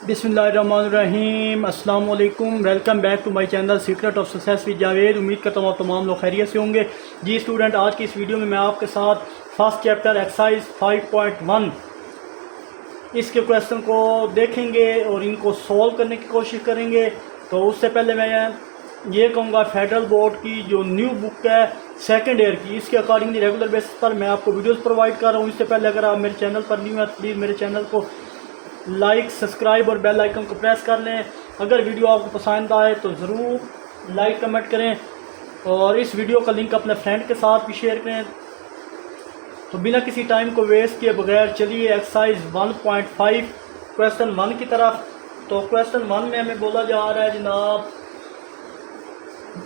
बिस्मिल्लाहिर्रहमानिर्रहीम अस्सलाम वालेकुम। Welcome back to my channel secret of success with Javed. उम्मीद करता हूँ आप तमाम लोग खैरियत से होंगे। जी स्टूडेंट, आज की इस वीडियो में मैं आपके साथ फर्स्ट चैप्टर एक्सरसाइज 5.1 इसके क्वेश्चन को देखेंगे और इनको सॉल्व करने की कोशिश करेंगे। तो उससे पहले मैं ये कहूँगा, फेडरल बोर्ड की जो न्यू बुक है सेकेंड ईयर की, इसके अकॉर्डिंगली रेगुलर बेसिस पर मैं आपको वीडियोस प्रोवाइड कर रहा हूँ। इससे पहले अगर आप मेरे चैनल पर न्यू हैं तो प्लीज़ मेरे चैनल को लाइक, सब्सक्राइब और बेल आइकन को प्रेस कर लें। अगर वीडियो आपको पसंद आए तो ज़रूर लाइक कमेंट करें और इस वीडियो का लिंक अपने फ्रेंड के साथ भी शेयर करें। तो बिना किसी टाइम को वेस्ट किए बगैर चलिए एक्सरसाइज 1.5 क्वेश्चन 1 की तरफ। तो क्वेश्चन 1 में हमें बोला जा रहा है जनाब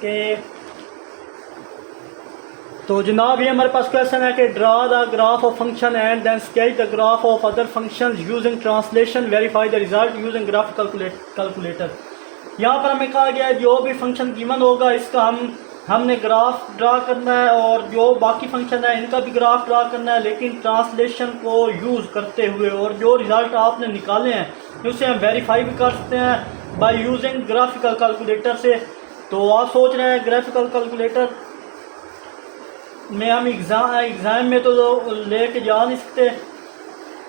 कि ये हमारे पास क्वेश्चन है कि draw the graph of function and then sketch the graph of other functions using translation, verify the result using graph calculator. यहाँ पर हमें कहा गया है जो भी फंक्शन गिवन होगा इसका हमने ग्राफ ड्रा करना है और जो बाकी फंक्शन है इनका भी ग्राफ ड्रा करना है, लेकिन ट्रांसलेशन को यूज़ करते हुए। और जो रिज़ल्ट आपने निकाले हैं उसे हम वेरीफाई भी कर सकते हैं बाय यूजिंग ग्राफिकल कैलकुलेटर से। तो आप सोच रहे हैं ग्राफिकल कैलकुलेटर में हम एग्ज़ाम में तो लेके जा नहीं सकते,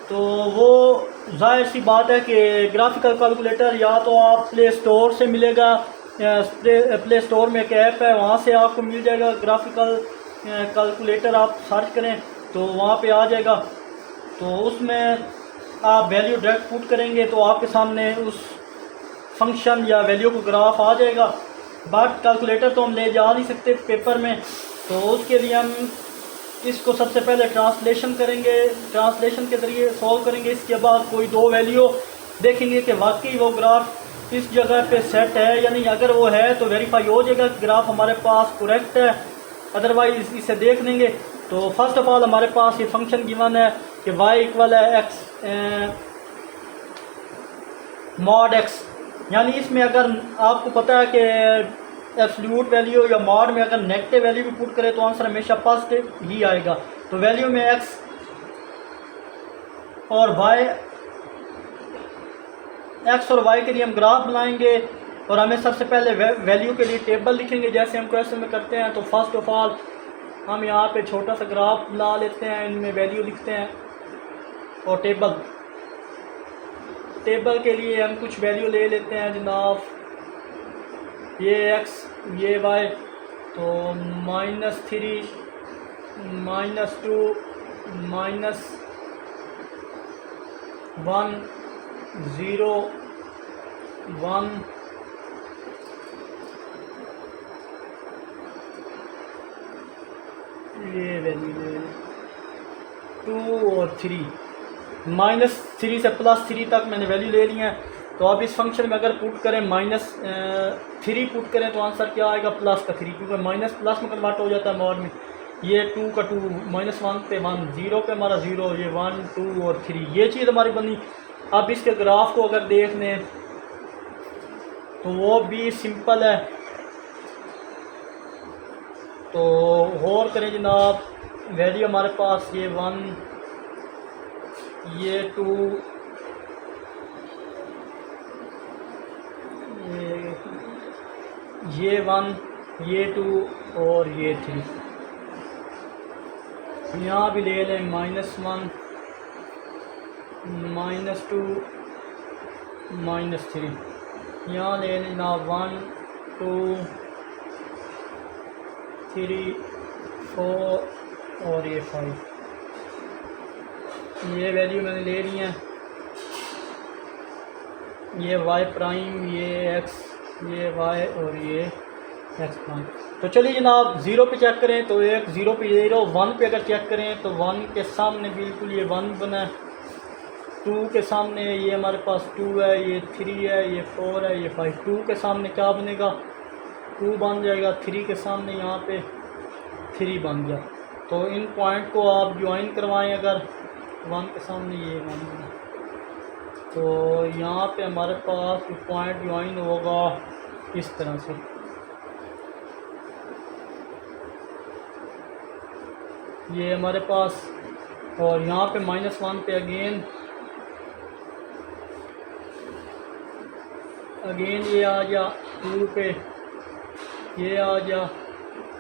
तो वो जाहिर सी बात है कि ग्राफिकल कैलकुलेटर या तो आप प्ले स्टोर से मिलेगा, प्ले स्टोर में एक ऐप है वहाँ से आपको मिल जाएगा। ग्राफिकल कैलकुलेटर आप सर्च करें तो वहाँ पे आ जाएगा। तो उसमें आप वैल्यू डायरेक्ट पुट करेंगे तो आपके सामने उस फंक्शन या वैल्यू को ग्राफ आ जाएगा। बट कैलकुलेटर तो हम ले जा नहीं सकते पेपर में, तो उसके लिए हम इसको सबसे पहले ट्रांसलेशन करेंगे, ट्रांसलेशन के ज़रिए सॉल्व करेंगे। इसके बाद कोई दो वैल्यू देखेंगे कि वाकई वो ग्राफ इस जगह पे सेट है या नहीं। अगर वो है तो वेरीफाई हो जाएगा कि ग्राफ हमारे पास करेक्ट है, अदरवाइज इसे देख लेंगे। तो फर्स्ट ऑफ ऑल हमारे पास ये फंक्शन गिवन है कि y इक्वल है x मॉड x, यानी इसमें अगर आपको पता है कि एब्सोल्यूट वैल्यू या मॉड में अगर नेगेटिव वैल्यू भी पुट करें तो आंसर हमेशा पॉजिटिव ही आएगा। तो वैल्यू में x और y के लिए हम ग्राफ बनाएंगे और हमें सबसे पहले वैल्यू के लिए टेबल लिखेंगे जैसे हम क्वेश्चन में करते हैं। तो फर्स्ट ऑफ ऑल हम यहाँ पे छोटा सा ग्राफ बना लेते हैं, इनमें वैल्यू लिखते हैं और टेबल के लिए हम कुछ वैल्यू ले लेते हैं जनाब, ये x ये y। तो -3 -2 -1 0 1 ये वैल्यू ले 2 और 3, -3 से +3 तक मैंने वैल्यू ले ली है। तो अब इस फंक्शन में अगर पुट करें -3 पुट करें तो आंसर क्या आएगा +3, क्योंकि माइनस प्लस में कन्वर्ट हो जाता है मॉड में। ये 2 का 2, -1 पे 1, 0 पे हमारा 0, ये 1 2 और 3, ये चीज़ हमारी बनी। अब इसके ग्राफ को अगर देख लें तो वो भी सिंपल है। तो गौर करें जनाब, वैल्यू हमारे पास ये 1 ये 2 ये 1 ये 2 और ये 3। यहाँ भी ले लें -1 -2 -3, यहाँ ले लें ना 1 2 3 4 और ये 5। ये वैल्यू मैंने ले ली है, ये y प्राइम, ये x, ये y और ये x प्राइम। तो चलिए जनाब 0 पे चेक करें तो एक 0 पे 0, 1 पे अगर चेक करें तो 1 के सामने बिल्कुल ये 1 बना है, 2 के सामने ये हमारे पास 2 है, ये 3 है, ये 4 है, ये 5। 2 के सामने क्या बनेगा 2 बन जाएगा, 3 के सामने यहाँ पे 3 बन गया। तो इन पॉइंट को आप ज्वाइन करवाएं, अगर 1 के सामने ये 1 बना तो यहाँ पे हमारे पास पॉइंट ज्वाइन होगा इस तरह से। ये हमारे पास, और यहाँ पे -1 पे अगेन अगेन ये आ गया 2 पे, ये आ गया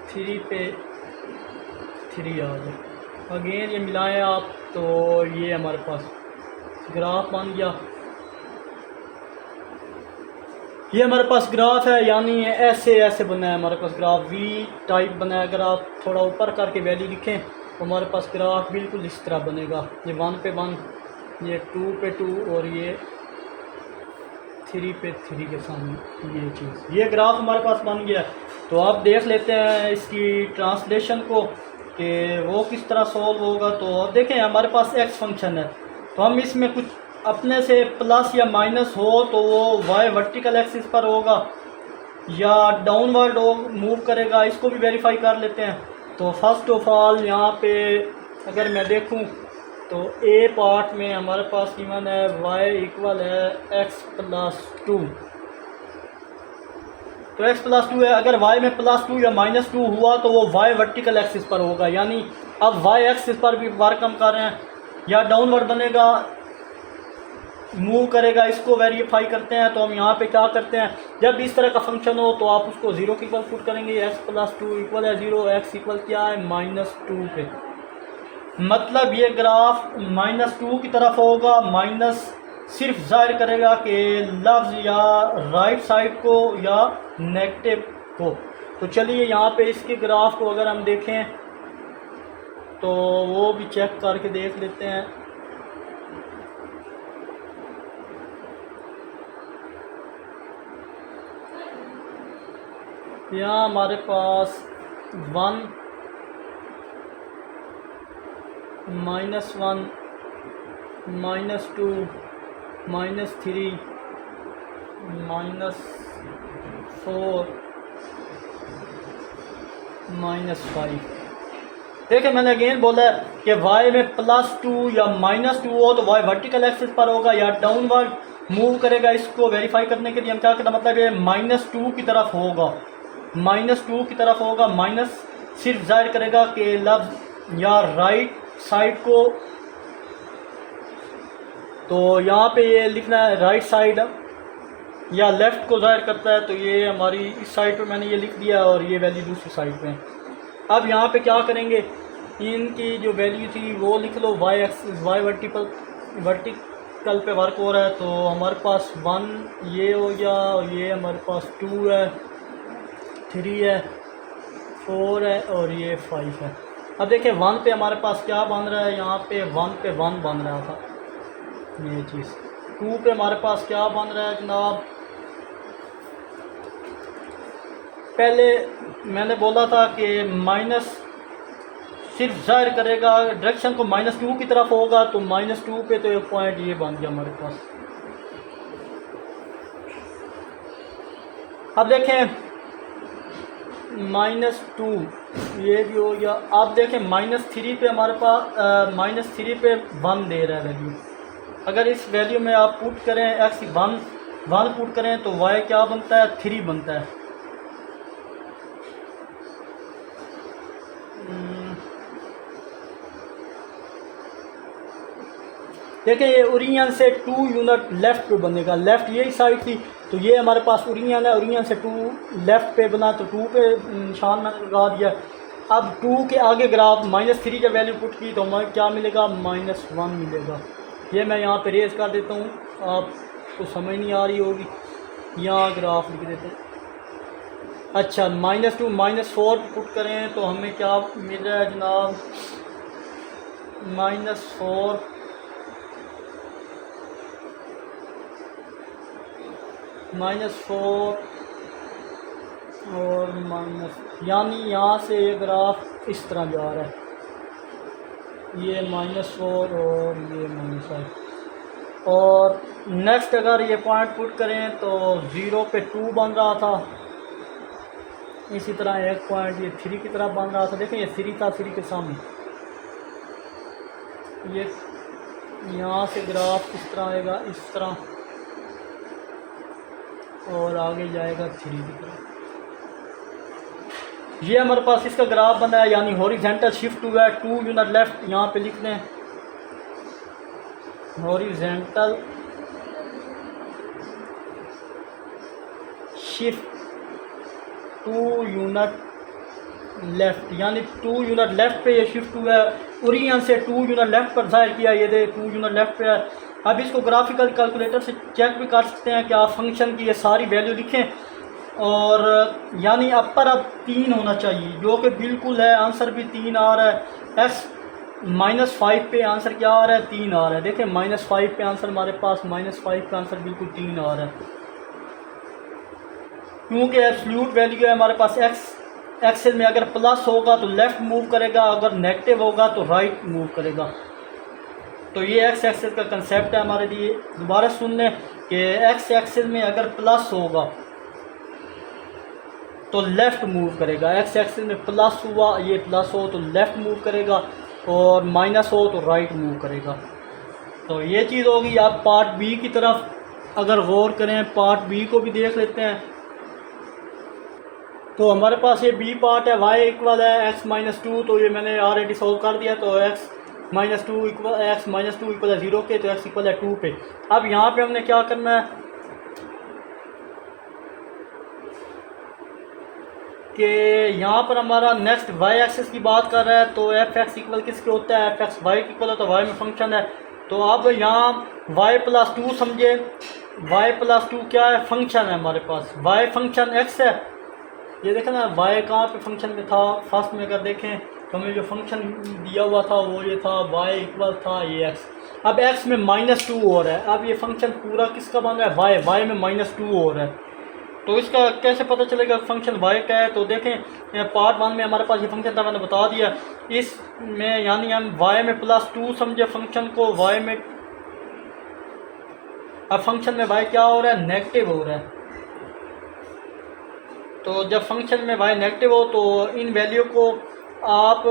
3 पे, 3 आ गया। अगेन ये मिलाएं आप तो ये हमारे पास ग्राफ बन गया। ये हमारे पास ग्राफ है, यानी ऐसे ऐसे बना है हमारे पास ग्राफ, वी टाइप बना है। अगर आप थोड़ा ऊपर करके वैल्यू लिखें तो हमारे पास ग्राफ बिल्कुल इस तरह बनेगा। ये 1 पे 1, ये 2 पे 2 और ये 3 पे 3 के सामने ये चीज़, ये ग्राफ हमारे पास बन गया। तो आप देख लेते हैं इसकी ट्रांसलेशन को कि वो किस तरह सॉल्व होगा। तो अब देखें हमारे पास एक्स फंक्शन है, तो हम इसमें कुछ अपने से प्लस या माइनस हो तो वो वाई वर्टिकल एक्सिस पर होगा या डाउनवर्ड मूव करेगा, इसको भी वेरीफाई कर लेते हैं। तो फर्स्ट ऑफ ऑल यहाँ पे अगर मैं देखूँ तो ए पार्ट में हमारे पास गिवन है y इक्वल है x+2, तो x+2 है। अगर y में +2 या -2 हुआ तो वो y वर्टिकल एक्सिस पर होगा, यानी अब y एक्सिस पर भी वर्क हम कर रहे हैं, या डाउनवर्ड बनेगा मूव करेगा, इसको वेरीफाई करते हैं। तो हम यहाँ पे क्या करते हैं, जब इस तरह का फंक्शन हो तो आप उसको 0 के इक्वल पुट करेंगे, x+2 इक्वल है 0, x इक्वल क्या है -2 पे, मतलब ये ग्राफ -2 की तरफ होगा। माइनस सिर्फ जाहिर करेगा कि लफ्ज़ या राइट साइड को या नेगेटिव को। तो चलिए यहाँ पे इसके ग्राफ को अगर हम देखें तो वो भी चेक करके देख लेते हैं। यहाँ हमारे पास 1 -1 -2 -3 -4 -5। देखिए मैंने अगेन बोला है कि y में +2 या -2 हो तो y वर्टिकल एक्सिस पर होगा या डाउनवर्ड मूव करेगा। इसको वेरीफाई करने के लिए हम क्या करना, मतलब ये -2 की तरफ होगा, -2 की तरफ होगा। माइनस सिर्फ जाहिर करेगा कि लफ्ज़ या राइट साइड को, तो यहाँ पे ये लिखना है राइट साइड या लेफ़्ट को जाहिर करता है। तो ये हमारी इस साइड पे मैंने ये लिख दिया और ये वैल्यू दूसरी साइड पे है। अब यहाँ पे क्या करेंगे, इनकी जो वैल्यू थी वो लिख लो, y वर्टिकल पे वर्क हो रहा है। तो हमारे पास 1 ये हो गया, और ये हमारे पास 2 है, 3 है, 4 है और ये 5 है। अब देखिए 1 पे हमारे पास क्या बन रहा है, यहाँ पे 1 पे 1 बन रहा था ये चीज़। 2 पे हमारे पास क्या बन रहा है जनाब, पहले मैंने बोला था कि माइनस सिर्फ जाहिर करेगा डायरेक्शन को -2 की तरफ होगा, तो -2 पे तो एक पॉइंट ये बन गया हमारे पास। अब देखें -2 ये भी हो गया। आप देखें -3 पे हमारे पास -3 पे 1 दे रहा है वैल्यू। अगर इस वैल्यू में आप पुट करें x 1 पुट करें तो y क्या बनता है, 3 बनता है। देखिए ये ओरिजिन से 2 यूनिट लेफ़्ट पे बनेगा, लेफ़्ट यही साइड थी तो ये हमारे पास ओरिजिन है, ओरिजिन से 2 लेफ़्ट पे बना तो 2 पे निशान मैंने लगा दिया। अब 2 के आगे ग्राफ -3 का वैल्यू पुट की तो हमें क्या मिलेगा, -1 मिलेगा। ये मैं यहाँ पे रेज कर देता हूँ, आपको समझ नहीं आ रही होगी, यहाँ ग्राफ लिख देते हैं। अच्छा -2 -4 पुट करें तो हमें क्या मिल रहा है जनाब, -4 -4 और माइनस, यानी यहाँ से ये ग्राफ इस तरह जा रहा है, ये -4 और ये -5। और नेक्स्ट अगर ये पॉइंट पुट करें तो 0 पे 2 बन रहा था, इसी तरह एक पॉइंट ये 3 की तरफ बन रहा था। देखिए ये 3 था, 3 के सामने ये यहाँ से ग्राफ किस तरह आएगा, इस तरह, और आगे जाएगा 3 की तरफ। ये हमारे पास इसका ग्राफ बना है, यानी हॉरिजेंटल शिफ्ट हुआ है 2 यूनिट लेफ्ट, यहाँ पे लिख दें हॉरिजेंटल शिफ्ट 2 यूनिट लेफ़्ट, यानी 2 यूनिट लेफ़्ट पे ये शिफ्ट हुआ है, ओरियन से 2 यूनिट लेफ़्ट पर ज़ाहिर किया, ये दे 2 यूनिट लेफ़्ट पे है। अब इसको ग्राफिकल कैलकुलेटर से चेक भी कर सकते हैं कि आप फंक्शन की ये सारी वैल्यू लिखें, और यानी अपर अब 3 होना चाहिए, जो कि बिल्कुल है, आंसर भी 3 आ रहा है। एक्स -5 पे आंसर क्या आ रहा है? 3 आ रहा है। देखें -5 पे आंसर हमारे पास -5 पे आंसर बिल्कुल 3 आ रहा है, क्योंकि एब्सोल्यूट वैल्यू है हमारे पास। एक्सेल में अगर प्लस होगा तो लेफ़्ट मूव करेगा, अगर नेगेटिव होगा तो राइट मूव करेगा। तो ये एक्स एक्सेल का कंसेप्ट है हमारे लिए। दोबारा सुन लें कि एक्स एक्सेल में अगर प्लस होगा तो लेफ़्ट मूव करेगा, एक्स एक्सेल में प्लस हुआ, ये प्लस हो तो लेफ़्ट मूव करेगा, और माइनस हो तो राइट मूव करेगा। तो ये चीज़ होगी। आप पार्ट बी की तरफ अगर गौर करें, पार्ट बी को भी देख लेते हैं। तो हमारे पास ये बी पार्ट है, y इक्वल है x-2, तो ये मैंने ऑलरेडी सॉल्व कर दिया। तो x-2 इक्वल है 0 के, तो x इक्वल है 2 पे। अब यहाँ पे हमने क्या करना है कि यहाँ पर हमारा नेक्स्ट y एक्सिस की बात कर रहा है, तो एफ एक्स इक्वल किसके होता है? एफ एक्स वाई के इक्वल होता है, y में फंक्शन है। तो अब यहाँ y+2 समझे, y+2 क्या है? फंक्शन है हमारे पास, y फंक्शन x है। ये देखें ना, y कहाँ पे फंक्शन में था? फर्स्ट में अगर देखें तो हमें जो फंक्शन दिया हुआ था वो ये था, y इक्वल था ये x। अब x में -2 हो रहा है। अब ये फंक्शन पूरा किसका बन रहा है? y में -2 हो रहा है। तो इसका कैसे पता चलेगा फंक्शन y का है? तो देखें पार्ट 1 में हमारे पास ये फंक्शन था, मैंने बता दिया। इसमें यानी हम y में +2 समझे फंक्शन को, y में अब फंक्शन में y क्या हो रहा है? नेगेटिव हो रहा है। तो जब फंक्शन में y नेगेटिव हो तो इन वैल्यू को आप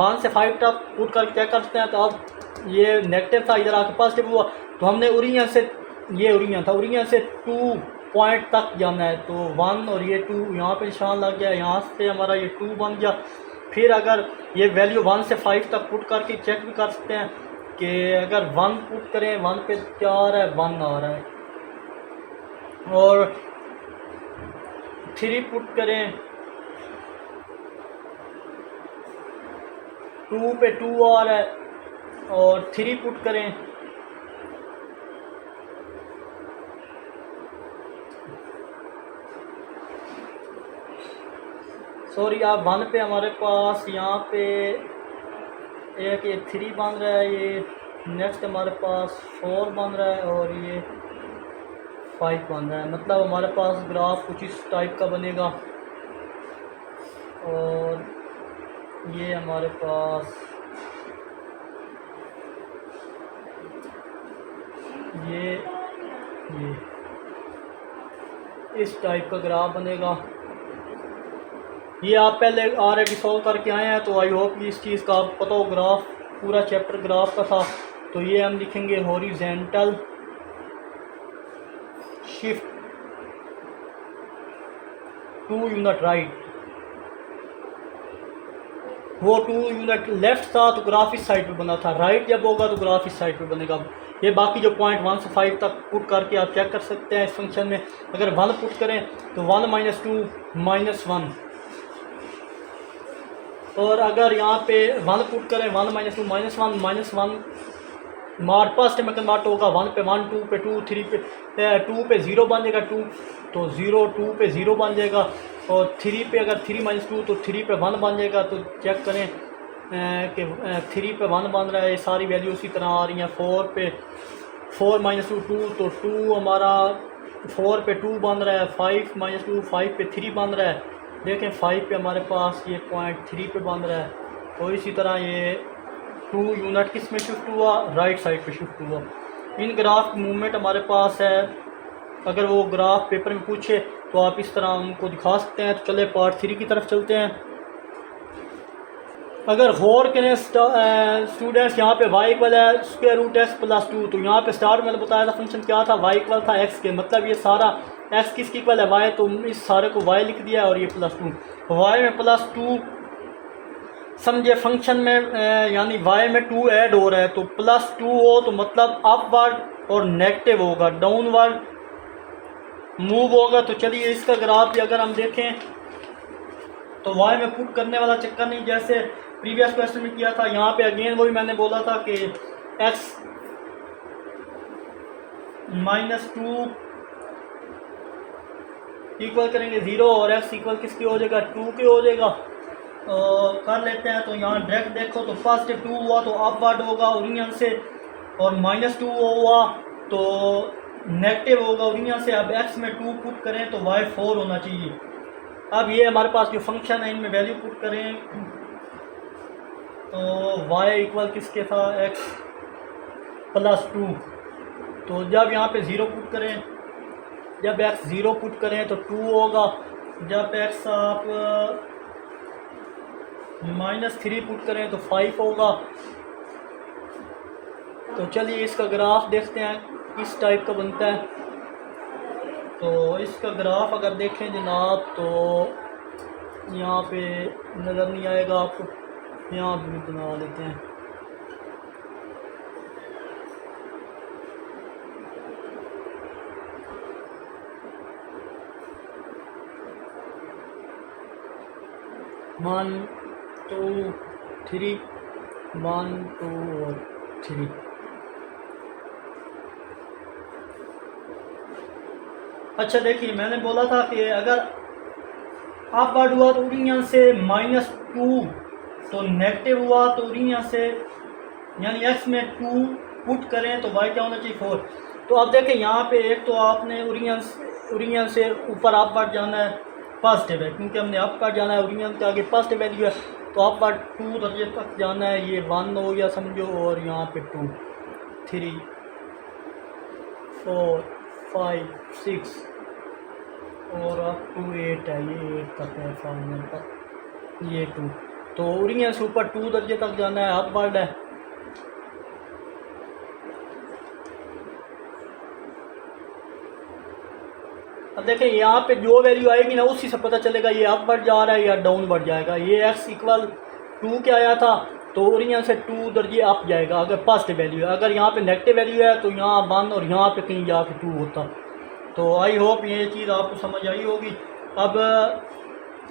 1 से 5 तक पुट कर चेक करते हैं। तो अब ये नेगेटिव था, इधर आके पॉजिटिव हुआ, तो हमने ओरियन से, ये ओरियन था, ओरियन से 2 पॉइंट तक जाना है। तो 1 और ये 2 यहाँ पे निशान लग गया, यहाँ से हमारा ये 2 बन गया। फिर अगर ये वैल्यू 1 से 5 तक पुट करके चेक भी कर सकते हैं कि अगर 1 पुट करें, 1 पे क्या आ रहा है? 1 आ रहा है, और 3 पुट करें, 2 पे 2 आ रहा है, और 3 पुट करें, सॉरी आप 1 पे हमारे पास यहाँ पे एक ये 3 बन रहा है, ये नेक्स्ट हमारे पास 4 बन रहा है, और ये 5 बन रहा है। मतलब हमारे पास ग्राफ कुछ इस टाइप का बनेगा, और ये हमारे पास ये इस टाइप का ग्राफ बनेगा। ये आप पहले ऑलरेडी सॉल्व करके आए हैं, तो आई होप इस चीज़ का आपको पता हो। ग्राफ पूरा चैप्टर ग्राफ का था। तो ये हम लिखेंगे हॉरिजेंटल शिफ्ट 2 यूनिट राइट, वो 2 यूनिट लेफ्ट था तो ग्राफ इस साइड पे बना था, राइट जब होगा तो ग्राफ इस साइड पे बनेगा। ये बाकी जो पॉइंट 1 से 5 तक पुट करके आप चेक कर सकते हैं इस फंक्शन में। अगर 1 पुट करें तो 1 - 2 -1, और अगर यहाँ पे 1 पुट करें, 1 - 2 -1 मार्ट पास में कन्वर्ट होगा, 1 पे 1, 2 पे 2, 3 पे 2 पे 0 बन जाएगा, 2 तो 0, 2 पे 0 बन जाएगा, और 3 पे अगर 3 - 2 तो 3 पे 1 बन जाएगा। तो चेक करें कि 3 पे 1 बन रहा है, सारी वैल्यू उसी तरह आ रही हैं। 4 पे 4 - 2 2, तो 2 हमारा 4 पे 2 बन रहा है, 5 - 2 5 पे 3 बन रहा है। देखें 5 पे हमारे पास ये पॉइंट 3 पे बन रहा है। तो इसी तरह ये 2 यूनिट किस में शिफ्ट हुआ? राइट साइड पे शिफ्ट हुआ। इन ग्राफ मूवमेंट हमारे पास है, अगर वो ग्राफ पेपर में पूछे तो आप इस तरह उनको दिखा सकते हैं। तो चले पार्ट 3 की तरफ चलते हैं। अगर गौर करें स्टूडेंट्स, यहाँ पे y इक्वल है √x+2, तो यहाँ पे स्टार्ट मैंने बताया था फंक्शन क्या था? y इक्वल था x के, मतलब ये सारा x किसकी इक्वल है? y, तो इस सारे को y लिख दिया, और ये +2, y में +2 समझे फंक्शन में, यानी y में 2 ऐड हो रहा है, तो +2 हो तो मतलब अपवर्ड और नेगेटिव होगा, डाउनवर्ड मूव होगा। तो चलिए इसका ग्राफ भी अगर हम देखें तो वाई में पुट करने वाला चक्कर नहीं, जैसे प्रीवियस क्वेश्चन में किया था। यहाँ पे अगेन वही मैंने बोला था कि x -2 इक्वल करेंगे 0 और x इक्वल किसकी हो जाएगा 2 के हो जाएगा। कर लेते हैं। तो यहाँ डायरेक्ट देखो तो फर्स्ट 2 हुआ तो अपवर्ड होगा ओरिजिन से, और -2 हुआ तो नेगेटिव होगा ओरिजिन से। अब x में 2 पुट करें तो y 4 होना चाहिए। अब ये हमारे पास जो फंक्शन है इनमें वैल्यू पुट करें तो y इक्वल किसके था x +2। तो जब यहाँ पे 0 पुट करें, जब x 0 पुट करें तो 2 होगा। जब x आप -3 पुट करें तो 5 होगा। तो चलिए इसका ग्राफ देखते हैं किस टाइप का बनता है। तो इसका ग्राफ अगर देखें जनाब तो यहाँ पे नज़र नहीं आएगा आपको, यहाँ भी बना लेते हैं। वन टू थ्री, 1 2 और 3। अच्छा देखिए मैंने बोला था कि अगर अपवर्ड हुआ तो ओरिजिन से -2, तो नेगेटिव हुआ तो ओरिजिन से, यानी x में 2 पुट करें तो y क्या होना चाहिए 4। तो अब देखें यहाँ पे एक तो आपने ओरिजिन से ऊपर अपवर्ड जाना है, पॉजिटिव है क्योंकि हमने अपवर्ड जाना है, ओरिजिन के आगे पॉजिटिव वैल्यू है तो अपवर्ड 2 दर्जे तक जाना है। ये 1 हो गया समझो, और यहाँ पे 2 3 4 5 6 और अब 2 8 है, ये 8 तक है फाइनल तक, ये 2। तो ओरिजिन से ऊपर 2 दर्जे तक जाना है, अपवर्ड है। अब देखें यहाँ पे जो वैल्यू आएगी ना उसी से पता चलेगा ये अपवर्ड जा रहा है या डाउन बढ़ जाएगा। ये x इक्वल 2 के आया था तो ओरिजिन से 2 दर्जे अप जाएगा अगर पॉजिटिव वैल्यू है। अगर यहाँ पे नेगेटिव वैल्यू है तो यहाँ 1 और यहाँ पे कहीं जाके 2 होता। तो आई होप ये चीज़ आपको समझ आई होगी। अब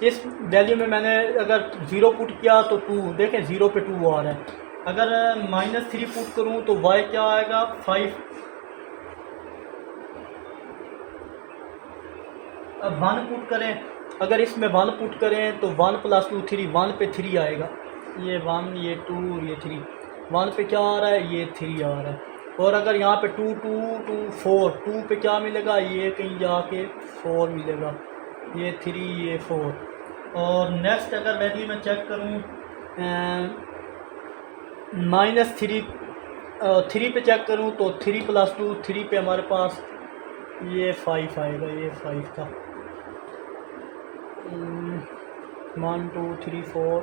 इस वैल्यू में मैंने अगर 0 पुट किया तो 2, देखें 0 पे 2 आ रहा है। अगर -3 पुट करूँ तो y क्या आएगा 5। अब 1 पुट करें, अगर इसमें 1 पुट करें तो 1 + 2 3, 1 पे 3 आएगा। ये 1 ये 2 और ये 3, 1 पे क्या आ रहा है ये 3 आ रहा है। और अगर यहाँ पे 2 2 2 4, 2 पे क्या मिलेगा ये कहीं जाके 4 मिलेगा, ये 3 ये 4। और नेक्स्ट अगर वैल्यू में चेक करूँ -3 पे चेक करूँ तो 3 + 2 3 पे हमारे पास ये 5 आएगा, ये 5 था। 1 2 3 4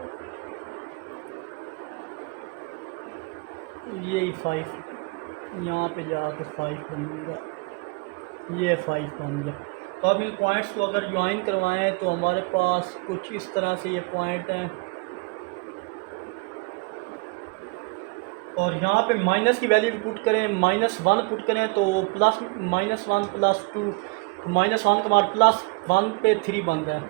यही 5, यहाँ पे जाकर 5 बन गया, ये 5 बन गया। तो अब इन पॉइंट्स को अगर ज्वाइन करवाएं तो हमारे पास कुछ इस तरह से ये पॉइंट हैं। और यहाँ पे माइनस की वैल्यू पुट करें, -1 पुट करें तो प्लस -1 + 2, तो -1 का बाद +1 पे 3 बन रहा है।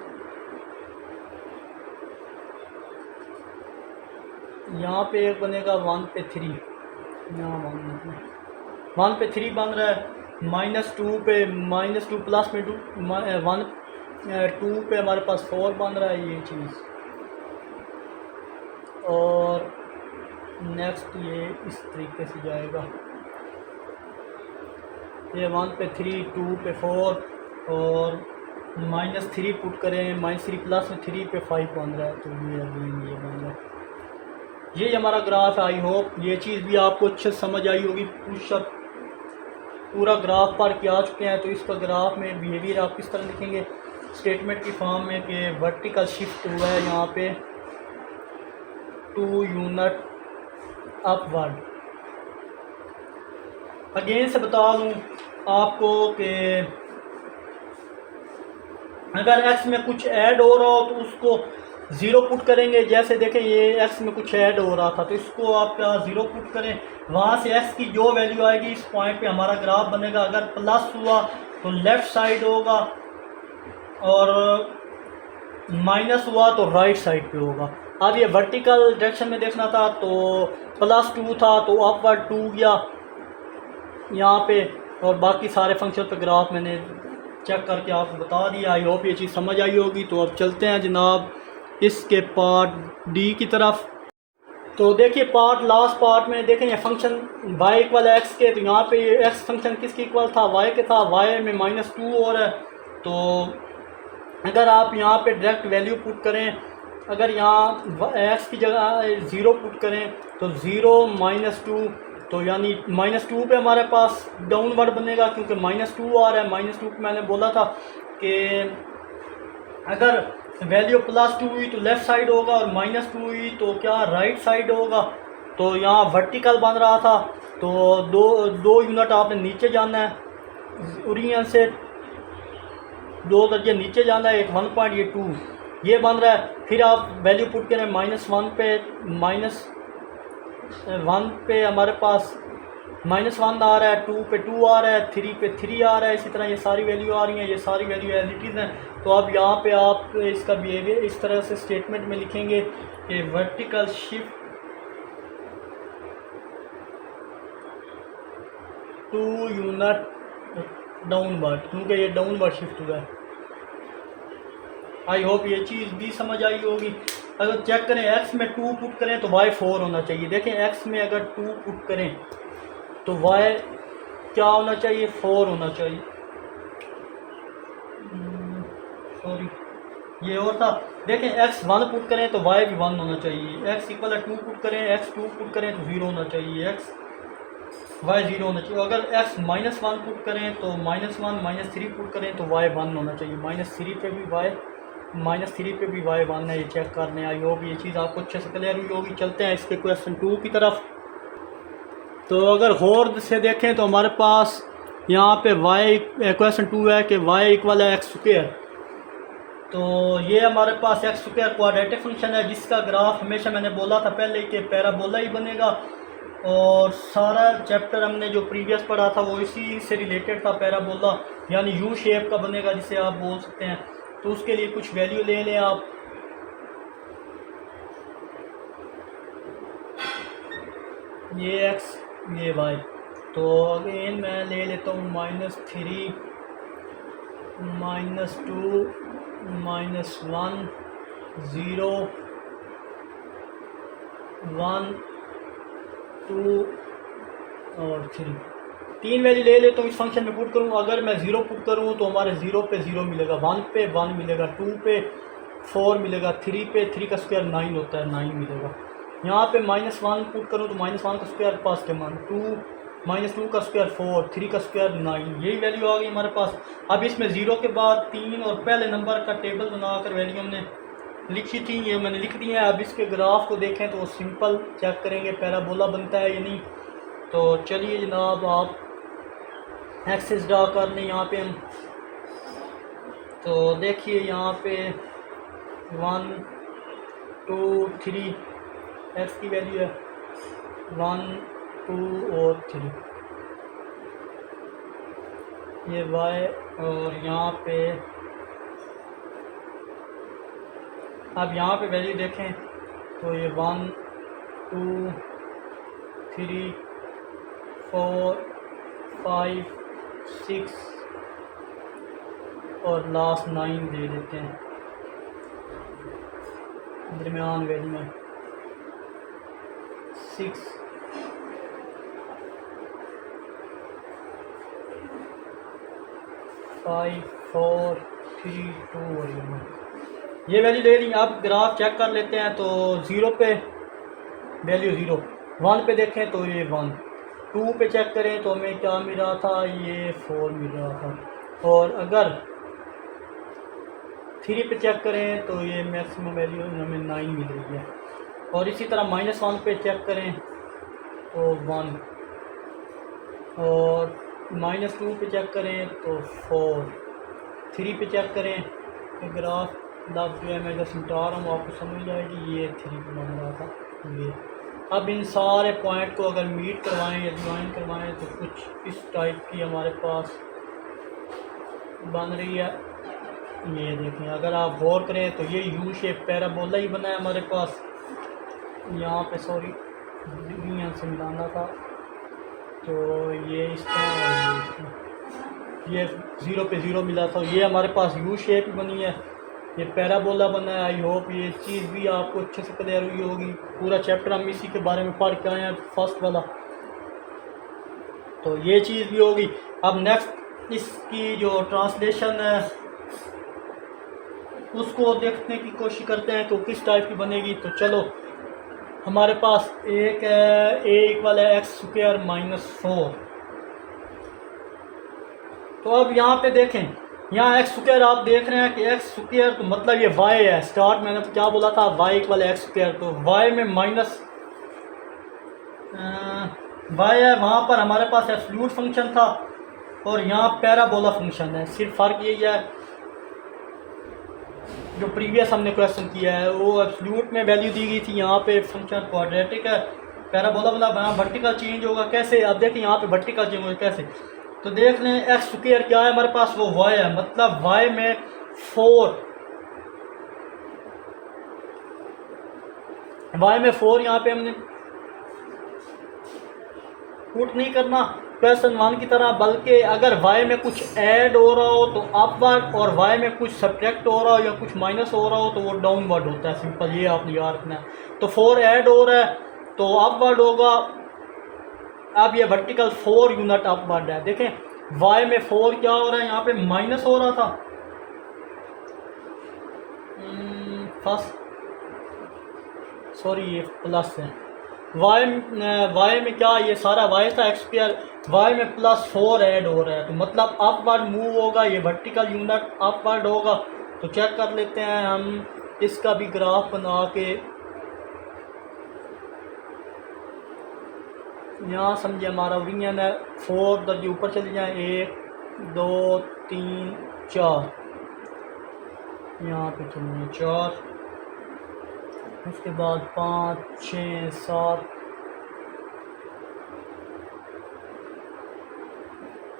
यहाँ पे एक बनेगा 1 पे 3, यहाँ 1 पे 3 बन रहा है। -2 पे -2 प्लस में 2 पे हमारे पास 4 बन रहा है ये चीज़। और नेक्स्ट ये इस तरीके से जाएगा, ये 1 पे 3 2 पे 4 और -3 पुट करें, -3 प्लस में 3 पे 5 बन रहा है। तो ये अगेन ये बन रहा है। ये हमारा ग्राफ है। आई होप ये चीज़ भी आपको अच्छे समझ आई होगी। पूरा ग्राफ पर के आ चुके हैं। तो इसका ग्राफ में बिहेवियर आप किस तरह लिखेंगे स्टेटमेंट की फॉर्म में कि वर्टिकल शिफ्ट हुआ है यहाँ पे 2 यूनिट अपवर्ड। अगेन से बता दूँ आपको कि अगर x में कुछ ऐड हो रहा हो तो उसको 0 पुट करेंगे। जैसे देखें ये x में कुछ ऐड हो रहा था तो इसको आप 0 पुट करें, वहाँ से x की जो वैल्यू आएगी इस पॉइंट पे हमारा ग्राफ बनेगा। अगर प्लस हुआ तो लेफ़्ट साइड होगा, और माइनस हुआ तो राइट साइड पे होगा। अब ये वर्टिकल डायरेक्शन में देखना था तो +2 था तो अपवर्ड 2 गया यहाँ पे, और बाकी सारे फंक्शन पे ग्राफ मैंने चेक करके आपको बता दिया। आई होप ये चीज़ समझ आई होगी। तो अब चलते हैं जनाब इसके पार्ट डी की तरफ। तो देखिए पार्ट लास्ट पार्ट में देखें ये फंक्शन y इक्वल एक्स के, तो यहाँ पे ये x फंक्शन किसके इक्वल था, y के था, y में -2 और है। तो अगर आप यहाँ पे डायरेक्ट वैल्यू पुट करें, अगर यहाँ x की जगह 0 पुट करें तो 0 -2, तो यानी -2 पे हमारे पास डाउनवर्ड बनेगा क्योंकि -2 आ रहा है। -2 को मैंने बोला था कि अगर वैल्यू +2 हुई तो लेफ़्ट साइड होगा और -2 हुई तो क्या राइट साइड होगा। तो यहाँ वर्टिकल बन रहा था, तो दो यूनिट आपने नीचे जाना है, ओरिजिन से 2 दर्जे नीचे जाना है, एक 1.2 ये बन रहा है। फिर आप वैल्यू पुट करें -1 पे, -1 पे हमारे पास -1 आ रहा है, 2 पे 2 आ रहा है, 3 पे 3 आ रहा है। इसी तरह ये सारी वैल्यू आ रही हैं, ये सारी वैल्यू एज इट इज़ हैं। तो अब यहाँ पे आप इसका बिहेवियर इस तरह से स्टेटमेंट में लिखेंगे कि vertical shift two unit downward, क्योंकि ये डाउनवर्ड शिफ्ट हुआ है। आई होप ये चीज़ भी समझ आई होगी। अगर चेक करें x में 2 पुट करें तो y 4 होना चाहिए। देखें x में अगर 2 पुट करें तो y क्या होना चाहिए, 4 होना चाहिए। सॉरी ये और था। देखें x 1 पुट करें तो y भी 1 होना चाहिए। x इक्वल 2 पुट करें, x 2 पुट करें तो 0 होना चाहिए, y 0 होना चाहिए। अगर x -1 पुट करें तो -1, -3 पुट करें तो y 1 होना चाहिए। -3 पे भी y 1 है, ये चेक करने आई होगी। ये चीज़ आपको अच्छे से क्लियर हुई होगी। चलते हैं इसके क्वेश्चन 2 की तरफ। तो अगर गौर से देखें तो हमारे पास यहाँ पे क्वेश्चन 2 है कि y इक्वल है x²। तो ये हमारे पास x² क्वाड्रेटिक फंक्शन है जिसका ग्राफ हमेशा मैंने बोला था पहले कि पैराबोला ही बनेगा, और सारा चैप्टर हमने जो प्रीवियस पढ़ा था वो इसी से रिलेटेड था। पैराबोला यानी यू शेप का बनेगा जिसे आप बोल सकते हैं। तो उसके लिए कुछ वैल्यू ले लें आप। ये x ये y, तो अगेन मैं ले लेता हूँ -3 -2 -1 0 1 2 और 3, 3 वैल्यू ले लेता हूँ इस फंक्शन में पुट करूँ। अगर मैं 0 पुट करूँ तो हमारे 0 पे 0 मिलेगा, 1 पे 1 मिलेगा, 2 पे 4 मिलेगा, 3 पे 3 का स्क्वायर 9 होता है, 9 मिलेगा। यहाँ पे -1 पुट करूँ तो -1 का स्क्वायर पास के मान 2, -2 का स्क्वायर 4, 3 का स्क्वायर 9, यही वैल्यू आ गई हमारे पास। अब इसमें 0 के बाद 3 और पहले नंबर का टेबल बनाकर वैल्यू हमने लिखी थी, ये मैंने लिख दी है। अब इसके ग्राफ को देखें तो सिंपल चेक करेंगे पैराबोला बनता है या नहीं। तो चलिए जनाब आप एक्सिस ड्रा कर लें यहाँ पे हम। तो देखिए यहाँ पे 1 2 3 एक्स की वैल्यू है 1 2 और 3, ये y, और यहाँ पे अब यहाँ पे वैल्यू देखें तो ये 1 2 3 4 5 6 और लास्ट 9 दे देते हैं दरमियान वैल्यू में 6 5 4 3 2 और ये वैल्यू ले ली। अब ग्राफ चेक कर लेते हैं। तो 0 पे वैल्यू 0, 1 पे देखें तो ये 1, 2 पे चेक करें तो हमें क्या मिल रहा था, ये 4 मिल रहा था, और अगर 3 पे चेक करें तो ये मैक्सिमम वैल्यू हमें 9 मिल रही है। और इसी तरह -1 पे चेक करें तो 1, और -2 पे चेक करें तो 4, 3 पे चेक करें तो ग्राफ जो है मैं जैसे मिटा रहा हूँ आपको समझ जाएगी, ये 3 बन रहा था ये। अब इन सारे पॉइंट को अगर मीट करवाएं या ज्वाइन करवाएं तो कुछ इस टाइप की हमारे पास बन रही है। ये देखें, अगर आप गौर करें तो ये यू शेप पैराबोला ही बना है हमारे पास। यहाँ पे सॉरी यहाँ से मिलाना था, तो ये इस तरह ये 0 पे 0 मिला था। ये हमारे पास यू शेप बनी है, ये पैराबोला बना है। आई होप ये चीज़ भी आपको अच्छे से क्लियर हुई होगी। पूरा चैप्टर हम इसी के बारे में पढ़ के आए हैं, फर्स्ट वाला, तो ये चीज़ भी होगी। अब नेक्स्ट इसकी जो ट्रांसलेशन है उसको देखने की कोशिश करते हैं कि किस टाइप की बनेगी। तो चलो, हमारे पास एक है ए इक्वल है एक्स स्क्वायर माइनस 4। तो अब यहाँ पे देखें, यहाँ एक्स स्क्वायर आप देख रहे हैं कि एक्स स्क्वायर तो मतलब ये वाई है। स्टार्ट मैंने क्या बोला था, वाई इक्वल एक्स स्क्वायर, तो वाई में माइनस वाई है, वहाँ पर हमारे पास एब्सोल्यूट फंक्शन था और यहाँ पैराबोला फंक्शन है। सिर्फ फ़र्क यही है, जो प्रीवियस हमने क्वेश्चन किया है वो एब्सोल्यूट में वैल्यू दी गई थी, यहाँ पे फंक्शन क्वाड्रेटिक है। पैराबोला वाला यहाँ वर्टिकल चेंज होगा कैसे, अब देखिए यहाँ पे वर्टिकल चेंज होगा कैसे। तो देख लें एक्स स्क्वायर क्या है हमारे पास, वो वाई है, मतलब वाई में 4, वाई में 4 यहाँ पे हमने पुट नहीं करना क्वेश्चन 1 की तरह, बल्कि अगर वाई में कुछ ऐड हो रहा हो तो अपवर्ड, और वाई में कुछ सब्ट्रैक्ट हो रहा हो या कुछ माइनस हो रहा हो तो वो डाउनवर्ड होता है। सिंपल, ये आपने याद रखना है। तो 4 ऐड हो रहा है तो अपवर्ड होगा। अब ये वर्टिकल 4 यूनिट अपवर्ड है। देखें वाई में 4 क्या हो रहा है, यहाँ पे माइनस हो रहा था फर्स्ट, सॉरी ये प्लस है। वाई में क्या, ये सारा वाई था एक्स स्क्वायर, वाई में प्लस 4 ऐड हो रहा है, तो मतलब अपवर्ड मूव होगा, ये वर्टिकल यूनिट अपवर्ड होगा। तो चेक कर लेते हैं हम इसका भी ग्राफ बना के। यहाँ समझिए हमारा ओरिजिन है 4 दर्जे ऊपर चले जाएँ, 1 2 3 4, यहाँ पे चलिए 4, उसके बाद 5 6 7,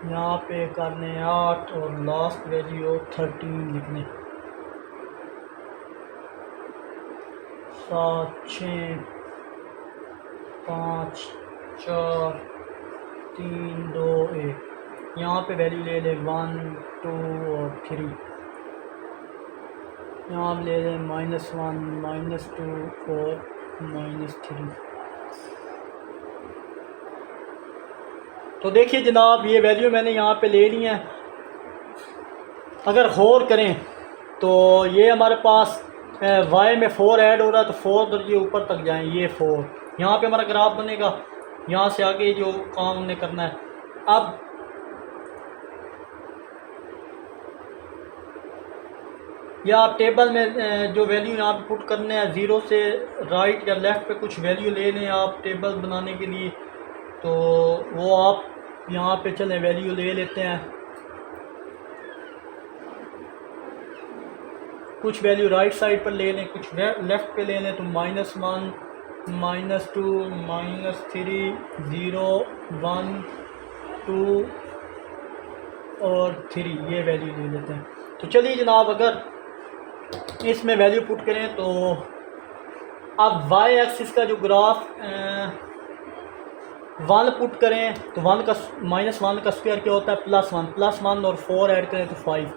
यहाँ पे करने 8 और लास्ट वैल्यू 13 लिखने। 7 6 5 4 3 2 1, यहाँ पे वैल्यू ले लें 1 2 और 3, यहाँ ले लें -1 -2 और -3। तो देखिए जनाब, ये वैल्यू मैंने यहाँ पे ले ली है। अगर गौर करें तो ये हमारे पास वाई में 4 ऐड हो रहा है, तो 4 दर्जे ऊपर तक जाएं, ये 4, यहाँ पे हमारा ग्राफ बनेगा। यहाँ से आगे जो काम हमने करना है, अब या आप टेबल में जो वैल्यू यहाँ पे पुट करने हैं, 0 से राइट या लेफ़्ट पे कुछ वैल्यू ले लें आप टेबल बनाने के लिए, तो वो आप यहाँ पे चलें वैल्यू ले लेते हैं। कुछ वैल्यू राइट साइड पर ले लें, कुछ लेफ़्ट पे ले लें, तो -1 -2 -3 0 1 2 और 3, ये वैल्यू ले लेते हैं। तो चलिए जनाब, अगर इसमें वैल्यू पुट करें तो अब वाई एक्सिस का जो ग्राफ 1 पुट करें तो 1 का -1 का स्क्वायर क्या होता है, +1 और 4 ऐड करें तो 5,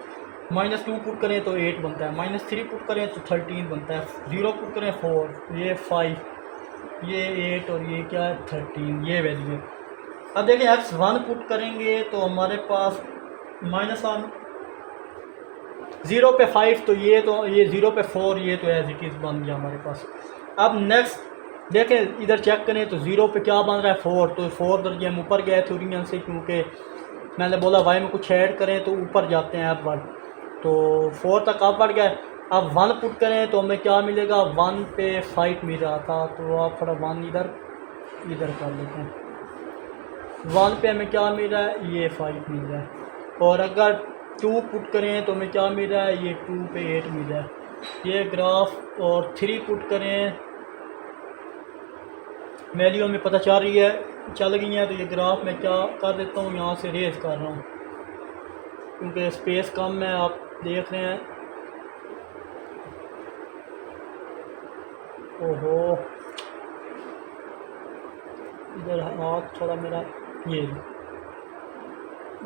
-2 पुट करें तो 8 बनता है, -3 पुट करें तो 13 बनता है, 0 पुट करें 4, ये 5, ये 8 और ये क्या है 13, ये वैल्यू है। अब देखिए x1 पुट करेंगे तो हमारे पास -1, 0 पे 5, तो ये 0 पे 4, ये तो एज इट इज़ बन गया हमारे पास। अब नेक्स्ट देखें, इधर चेक करें तो 0 पे क्या बन रहा है 4, तो 4 दर्जे हम ऊपर गए थे ओरिजिन से, क्योंकि मैंने बोला वाई में कुछ ऐड करें तो ऊपर जाते हैं अपवर्ड, तो 4 तक आप बढ़ गए। अब 1 पुट करें तो हमें क्या मिलेगा, 1 पे 5 मिल रहा था, तो आप थोड़ा 1 इधर कर लेते हैं। 1 पे हमें क्या मिल रहा है, ये 5 मिल रहा है। और अगर 2 पुट करें तो हमें क्या मिल रहा है, ये 2 पे 8 मिल रहा है ये ग्राफ। और 3 पुट करें, वैल्यू हमें पता चल गई है, तो ये ग्राफ मैं क्या कर देता हूँ, यहाँ से रेज कर रहा हूँ। क्योंकि स्पेस कम है, आप देख रहे हैं। ओहो, इधर हाथ थोड़ा मेरा,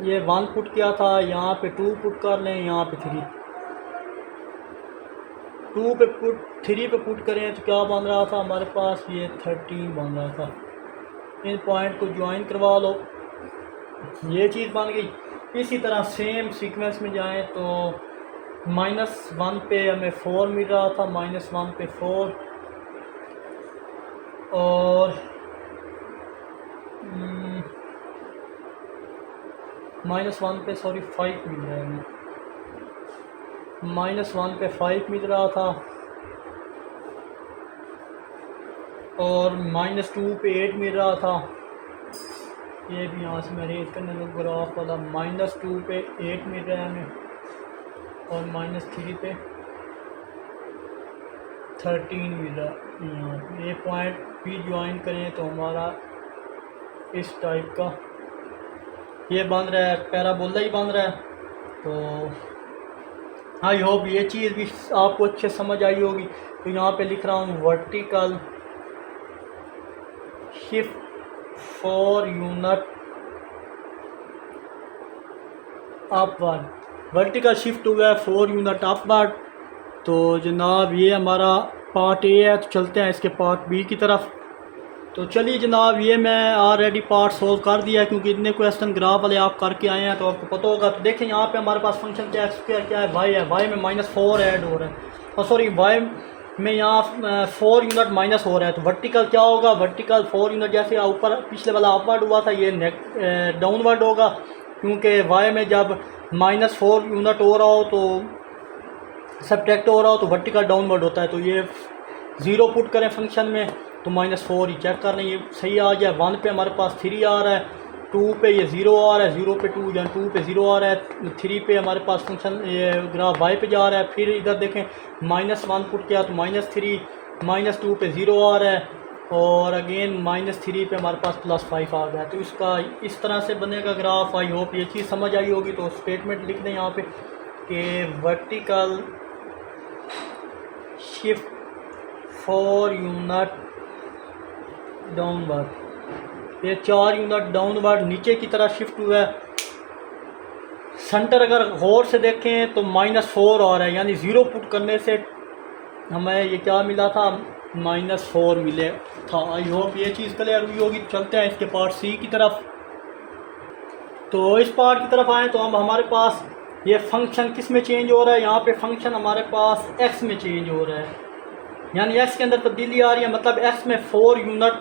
ये 1 पुट किया था, यहाँ पे 2 पुट कर लें, यहाँ पे 3, 2 पे पुट 3 पे पुट करें तो क्या बन रहा था हमारे पास, ये 13 बन रहा था। इन पॉइंट को ज्वाइन करवा लो, ये चीज़ बन गई। इसी तरह सेम सीक्वेंस में जाएं तो -1 पे हमें 4 मिल रहा था, -1 पे 4, और -1 पे 5 मिल रहा है हमें, -1 पे 5 मिल रहा था, और -2 पे 8 मिल रहा था। ये भी यहाँ से मैं रेज करने लूँ ग्राफ वाला, -2 पे 8 मिल रहा है हमें, और -3 पे 13 मिल रहा है। यहाँ ये पॉइंट भी ज्वाइन करें तो हमारा इस टाइप का ये बन रहा है, पैराबोला ही बन रहा है। तो आई होप ये चीज़ भी आपको अच्छे समझ आई होगी। तो यहाँ पे लिख रहा हूँ vertical shift 4 unit upward, vertical shift हुआ है 4 यूनिट अपवर्ड। तो जनाब ये हमारा पार्ट ए है, तो चलते हैं इसके पार्ट बी की तरफ। तो चलिए जनाब, ये मैं ऑलरेडी पार्ट सोल्व कर दिया, क्योंकि इतने क्वेश्चन ग्राफ वाले आप करके आए हैं तो आपको पता होगा। तो देखें यहाँ पे हमारे पास फंक्शन क्या है, क्या है, वाई है, वाई में -4 ऐड हो रहा है, और सॉरी वाई में यहाँ 4 यूनिट माइनस हो रहा है। तो वर्टिकल क्या होगा, वर्टिकल 4 यूनिट, जैसे ऊपर पिछले वाला अपवर्ड हुआ था, ये डाउनवर्ड होगा, क्योंकि वाई में जब -4 यूनिट हो रहा हो तो सब्ट्रैक्ट हो रहा हो तो वर्टिकल डाउनवर्ड होता है। तो ये 0 पुट करें फंक्शन में तो -4 ही चेक कर लें, ये सही आ गया। 1 पे हमारे पास 3 आ रहा है, 2 पे ये 0 आ रहा है, 0 पे 2 या 2 पे 0 आ रहा है, 3 पे हमारे पास फंक्शन ये ग्राफ वाई पे जा रहा है। फिर इधर देखें -1 पुट किया तो -3, -2 पे 0 आ रहा है, और अगेन -3 पे हमारे पास +5 आ गया। तो इसका इस तरह से बनेगा ग्राफ। आई होप ये चीज़ समझ आई होगी। तो स्टेटमेंट लिख दें यहाँ पे कि वर्टिकल शिफ्ट 4 यूनिट डाउनवर्ड, ये 4 यूनिट डाउनवर्ड नीचे की तरफ शिफ्ट हुआ है। सेंटर अगर गौर से देखें तो -4 आ रहा है, यानी 0 पुट करने से हमें ये क्या मिला था, -4 मिले था। आई होप ये चीज़ क्लियर हुई होगी। चलते हैं इसके पार्ट सी की तरफ। तो इस पार्ट की तरफ आए तो हम हमारे पास ये फंक्शन किस में चेंज हो रहा है, यहाँ पे फंक्शन हमारे पास x में चेंज हो रहा है, यानी x के अंदर तब्दीली आ रही है, मतलब x में 4 यूनिट।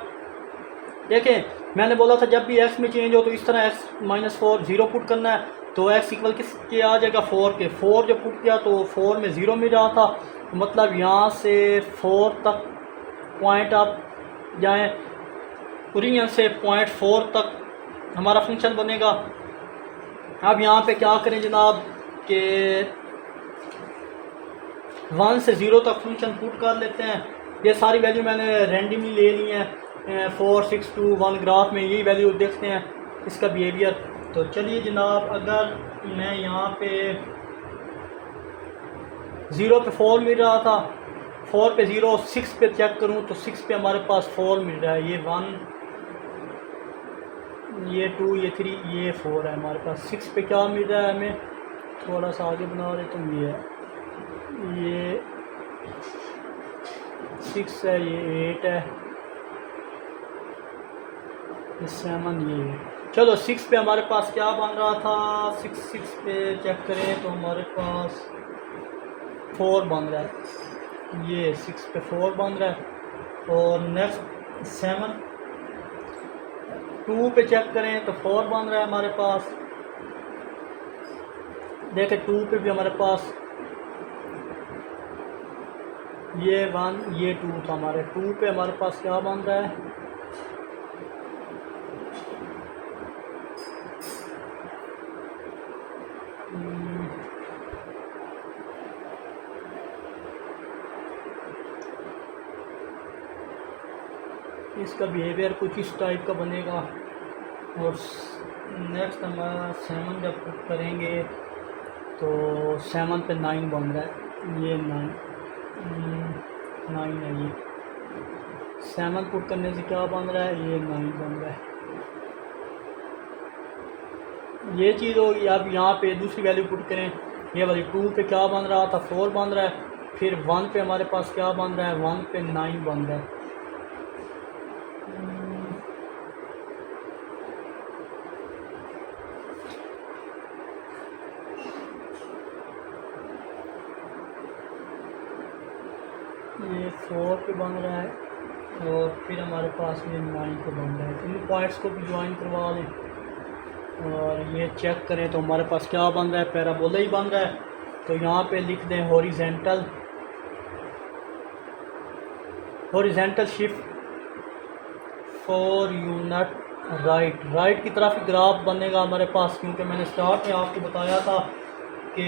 देखें मैंने बोला था जब भी x में चेंज हो तो इस तरह x -4 0 पुट करना है, तो x इक्वल किस के आ जाएगा, 4 के। 4 जब पुट किया तो 4 में 0 मिल रहा था, तो मतलब यहाँ से 4 तक पॉइंट आप जाएँ, ओरिजिन से पॉइंट 4 तक हमारा फंक्शन बनेगा। अब यहाँ पे क्या करें जनाब कि 1 से 0 तक फंक्शन पुट कर लेते हैं। ये सारी वैल्यू मैंने रैंडमली ले ली हैं, 4 6 2 1 ग्राफ में यही वैल्यू देखते हैं इसका बिहेवियर। तो चलिए जनाब, अगर मैं यहाँ पे 0 पे 4 मिल रहा था, 4 पे 0, 6 पे चेक करूँ तो 6 पे हमारे पास 4 मिल रहा है, ये 1, ये 2, ये 3, ये 4 है हमारे पास। 6 पे क्या मिल रहा है हमें, थोड़ा सा आगे बना रहे तो ये 6 है, ये 8 है, ये 7, ये चलो 6 पे हमारे पास क्या बन रहा था, 6 पे चेक करें तो हमारे पास 4 बन रहा है, ये 6 पे 4 बन रहा है। और नेक्स्ट 7, 2 पे चेक करें तो 4 बन रहा है हमारे पास। देखें 2 पे भी हमारे पास ये 1, ये 2 था हमारे। 2 पे हमारे पास क्या बन रहा है, इसका बिहेवियर कुछ इस टाइप का बनेगा। और नेक्स्ट हमारा 7 जब पुट करेंगे तो 7 पे 9 बन रहा है, ये 9 है, ये 7 पुट करने से क्या बन रहा है, ये 9 बन रहा है। ये चीज़ होगी। अब यहाँ पे दूसरी वैल्यू पुट करें, ये वाली 2 पे क्या बन रहा था, 4 बन रहा है। फिर 1 पे हमारे पास क्या बन रहा है, 1 पे 9 बन रहा है। ये 4 पे बन रहा है और फिर हमारे पास ये 9 पे बन रहा है। तो इन पॉइंट्स को भी ज्वाइन करवा लें और ये चेक करें तो हमारे पास क्या बन रहा है, पैराबोला ही बन रहा है। तो यहाँ पे लिख दें horizontal shift for unit right की तरफ ग्राफ बनेगा हमारे पास, क्योंकि मैंने स्टार्ट में आपको बताया था कि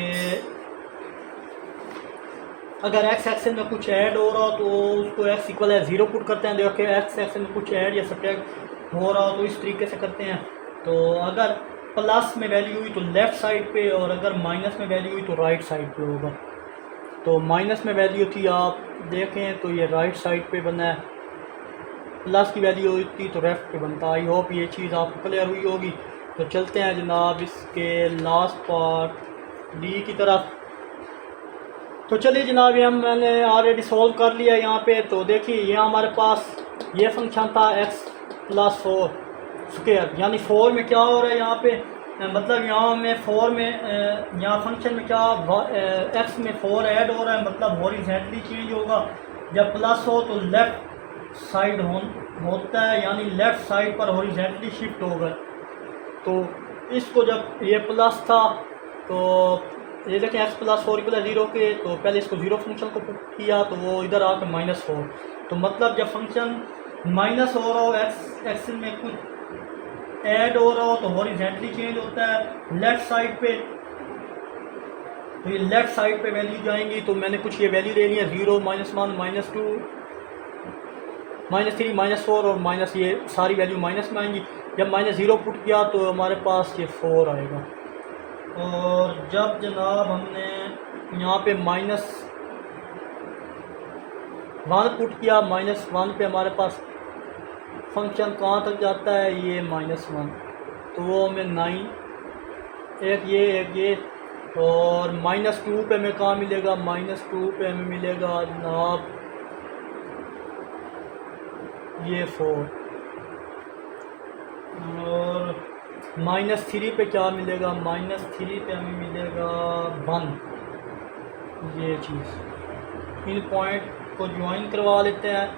अगर एक्स एक्सेस में कुछ ऐड हो रहा हो तो उसको एक्स इक्वल है 0 पुट करते हैं। देखिए एक्स एक्सेस में कुछ ऐड या सब्ट्रैक्ट हो रहा हो तो इस तरीके से करते हैं। तो अगर प्लस में वैल्यू हुई तो लेफ़्ट साइड पे, और अगर माइनस में वैल्यू हुई तो राइट साइड पे होगा। तो माइनस में वैल्यू थी, आप देखें तो ये राइट साइड पे बना है, प्लस की वैल्यू होती तो लेफ्ट पे बनता। आई होप ये चीज़ आपको क्लियर हुई होगी। तो चलते हैं जनाब इसके लास्ट पार्ट डी की तरफ। तो चलिए जनाब, ये मैंने ऑलरेडी सॉल्व कर लिया यहाँ पे। तो देखिए ये हमारे पास ये फंक्शन था x + 4 स्क्वायर, यानी 4 में क्या हो रहा है यहाँ पे, मतलब यहाँ में 4 में यहाँ फंक्शन में क्या x में 4 ऐड हो रहा है, मतलब हॉरिजॉन्टली चेंज होगा। जब प्लस हो तो लेफ़्ट साइड होता है, यानी लेफ़्ट साइड पर हॉरिजॉन्टली शिफ्ट होगा। तो इसको जब ये प्लस था तो ये देखें x + 4 = 0 के, तो पहले इसको 0 फंक्शन को पुट किया तो वो इधर आकर -4। तो मतलब जब फंक्शन माइनस हो रहा हो, एक्स में कुछ ऐड हो रहा हो तो हॉरिजॉन्टली चेंज होता है लेफ़्ट साइड पे। तो ये लेफ़्ट साइड पे वैल्यू जाएंगी। तो मैंने कुछ ये वैल्यू ले ली है 0, -1, -2, -3, -4 और माइनस, ये सारी वैल्यू माइनस में आएंगी। जब -0 पुट किया तो हमारे पास ये 4 आएगा। और जब जनाब हमने यहाँ पे -1 पुट किया, -1 पे हमारे पास फंक्शन कहाँ तक जाता है, ये -1, तो वो हमें 9, एक ये और -2 पे हमें कहाँ मिलेगा, -2 पे हमें मिलेगा जनाब ये 4, और -3 पे क्या मिलेगा, -3 पे हमें मिलेगा 1। ये चीज़, इन पॉइंट को ज्वाइन करवा लेते हैं,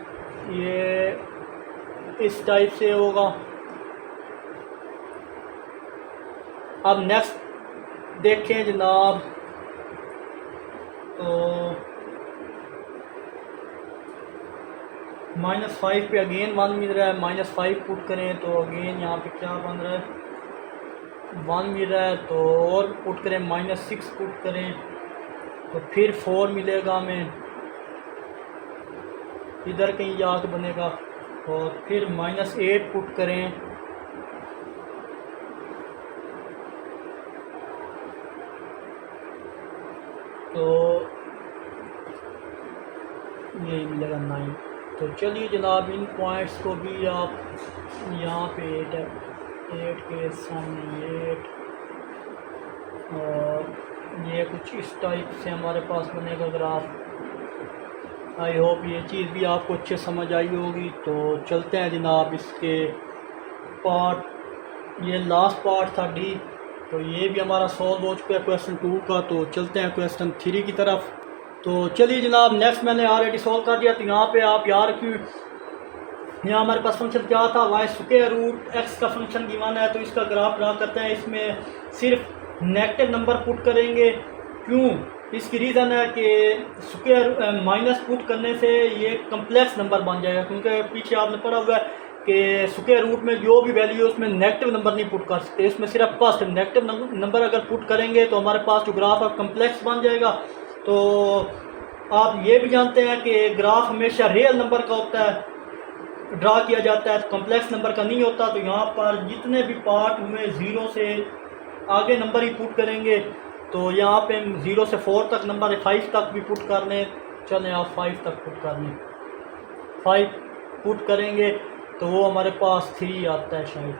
ये इस टाइप से होगा। अब नेक्स्ट देखें जनाब, तो -5 पे अगेन 1 मिल रहा है, -5 पुट करें तो अगेन यहाँ पे क्या बन रहा है, 1 मिल रहा है। तो और पुट करें, -6 पुट करें तो फिर 4 मिलेगा हमें, इधर कहीं जाके बनेगा। और फिर -8 पुट करें तो यही मिलेगा 9। तो चलिए जनाब, इन पॉइंट्स को भी आप यहाँ पे 8 के सामने 8, और ये कुछ इस टाइप से हमारे पास बनेगा ग्राफ। आई होप ये चीज़ भी आपको अच्छे समझ आई होगी। तो चलते हैं जनाब इसके पार्ट, ये लास्ट पार्ट था डी, तो ये भी हमारा सॉल्व हो चुका है क्वेश्चन 2 का। तो चलते हैं क्वेश्चन 3 की तरफ। तो चलिए जनाब, नेक्स्ट मैंने ऑलरेडी सॉल्व कर दिया। तो यहाँ पे आप यार क्यों, यहाँ हमारे पास फंक्शन क्या था, y√x का फंक्शन गिवन है। तो इसका ग्राफ ड्रा करते हैं। इसमें सिर्फ नेगेटिव नंबर पुट करेंगे। क्यों, इसकी रीज़न है कि स्क्वायर माइनस पुट करने से ये कम्प्लेक्स नंबर बन जाएगा, क्योंकि पीछे आपने पढ़ा हुआ है कि स्क्वायर रूट में जो भी वैल्यू है उसमें नेगेटिव नंबर नहीं पुट कर सकते। इसमें सिर्फ पॉजिटिव नेगेटिव नंबर अगर पुट करेंगे तो हमारे पास जो ग्राफ है कम्प्लेक्स बन जाएगा। तो आप ये भी जानते हैं कि ग्राफ हमेशा रियल नंबर का होता है, ड्रा किया जाता है, कॉम्प्लेक्स नंबर का नहीं होता। तो यहाँ पर जितने भी पार्ट हुए 0 से आगे नंबर ही पुट करेंगे। तो यहाँ पे हम 0 से 4 तक नंबर 5 तक भी पुट कर लें, चलें आप 5 तक पुट कर लें, 5 पुट करेंगे तो वो हमारे पास 3 आता है शायद,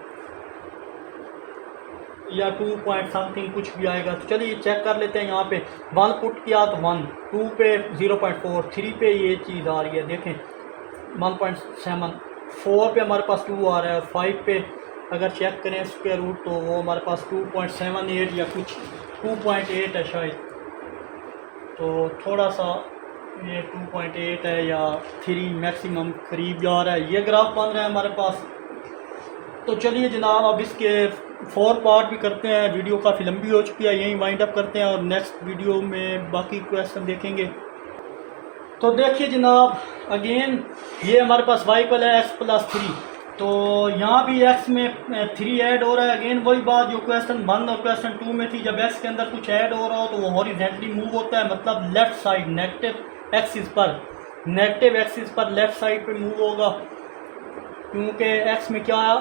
या 2 पॉइंट समथिंग कुछ भी आएगा। तो चलिए चेक कर लेते हैं। यहाँ पे 1 पुट किया तो 1, 2 पे 0.4, 3 पे ये चीज़ आ रही है देखें 1.7, 4 पे हमारे पास 2 आ रहा है, और 5 पे अगर चेक करें स्क्वायर रूट तो वो हमारे पास 2.78 या कुछ 2.8 है शायद, तो थोड़ा सा ये 2.8 है या 3 मैक्सिमम करीब जा रहा है। ये ग्राफ बन रहा है हमारे पास। तो चलिए जनाब अब इसके 4 पार्ट भी करते हैं, वीडियो काफ़ी लंबी हो चुकी है, यहीं वाइंड अप करते हैं और नेक्स्ट वीडियो में बाकी क्वेश्चन देखेंगे। तो देखिए जनाब अगेन ये हमारे पास y इक्वल है x+3, तो यहाँ भी x में 3 ऐड हो रहा है। अगेन वही बात जो क्वेश्चन 1 और क्वेश्चन 2 में थी, जब x के अंदर कुछ ऐड हो रहा हो तो वो हॉरिजॉन्टली मूव होता है, मतलब लेफ़्ट साइड नेगेटिव एक्सिस पर लेफ़्ट साइड पे मूव होगा, क्योंकि x में क्या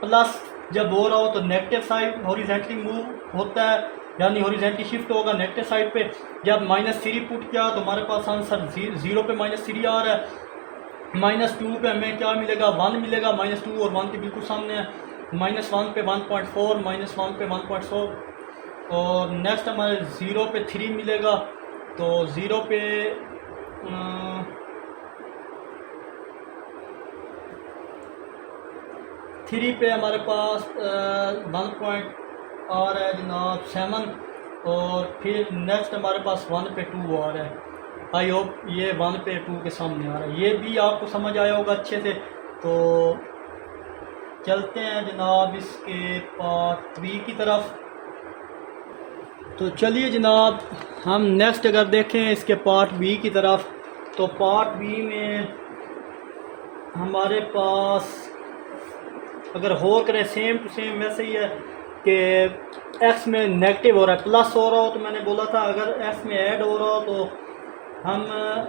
प्लस जब हो रहा हो तो नेगेटिव साइड हॉरिजॉन्टली मूव होता है, यानी हॉरिजॉन्टली शिफ्ट होगा नेगेटिव साइड पे। जब -3 पुट किया तो हमारे पास आंसर 0 पे -3 आ रहा है, -2 पे हमें क्या मिलेगा 1 मिलेगा, -2 और 1 के बिल्कुल सामने है, -1 पे 1.4, -1 पे 1.4, और नेक्स्ट हमारे 0 पे 3 मिलेगा, तो 0 पे 3 पे हमारे पास 1 पॉइंट आ रहा है जनाब 7, और फिर नेक्स्ट हमारे पास 1 पे 2 आ रहा है। आई होप ये 1 पे 2 के सामने आ रहा है, ये भी आपको समझ आया होगा अच्छे से। तो चलते हैं जनाब इसके पार्ट बी की तरफ। तो चलिए जनाब हम नेक्स्ट अगर देखें इसके पार्ट बी की तरफ, तो पार्ट बी में हमारे पास अगर गौर करें सेम टू सेम वैसे ही है कि x में नेगेटिव हो रहा है, प्लस हो रहा हो तो मैंने बोला था अगर x में ऐड हो रहा हो तो हम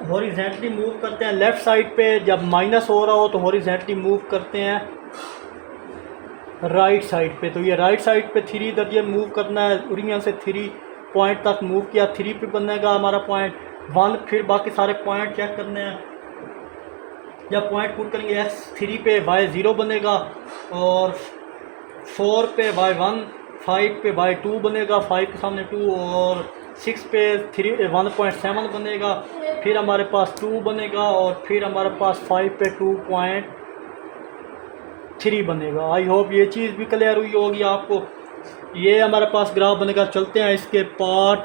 हॉरिजॉन्टली मूव करते हैं लेफ़्ट साइड पे, जब माइनस हो रहा हो तो हॉरिजॉन्टली मूव करते हैं राइट साइड पे। तो ये राइट साइड पे 3 दर्जे मूव करना है, उरियन से 3 पॉइंट तक मूव किया, 3 पे बनेगा हमारा पॉइंट 1, फिर बाकी सारे पॉइंट चेक करने हैं। जब पॉइंट पुट करेंगे x3 पे y0 बनेगा, और 4 पे y1, 5 पे y2 बनेगा, 5 के सामने 2, और 6 पे 1.7 बनेगा, फिर हमारे पास 2 बनेगा, और फिर हमारे पास 5 पे 2.3 बनेगा। आई होप ये चीज़ भी क्लियर हुई होगी आपको। ये हमारे पास ग्राफ बनेगा। चलते हैं इसके पार्ट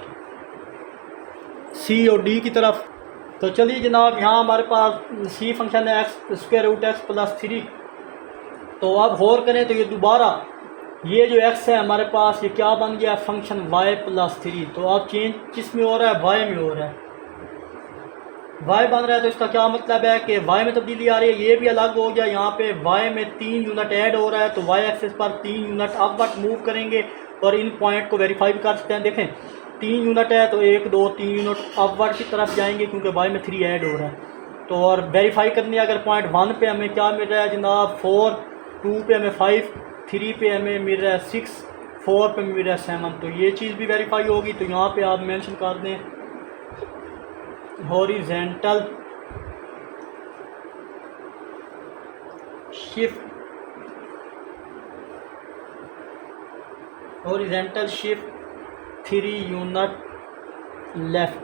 सी और डी की तरफ। तो चलिए जनाब यहाँ हमारे पास सी फंक्शन है x√x+3। तो अब गौर करें तो ये दोबारा ये जो x है हमारे पास ये क्या बन गया फंक्शन y+3। तो अब चेंज किस में हो रहा है, y में हो रहा है, y बन रहा है। तो इसका क्या मतलब है कि y में तब्दीली आ रही है। ये भी अलग हो गया, यहाँ पे y में 3 यूनिट ऐड हो रहा है, तो y एक्सिस पर 3 यूनिट अपवर्ड मूव करेंगे और इन पॉइंट को वेरीफाई भी कर सकते हैं। देखें 3 यूनिट है तो 1 2 3 यूनिट अपवर्ड की तरफ जाएंगे क्योंकि y में 3 ऐड हो रहा है। तो और वेरीफाई करनी है अगर पॉइंट 1 पे हमें क्या मिल रहा है जनाब 4, 2 पे हमें 5, 3 पे हमें मिल रहा है 6, 4 पे मिल रहा है 7। तो ये चीज़ भी वेरीफाई होगी। तो यहाँ पे आप मेंशन कर दें horizontal shift 3 unit left,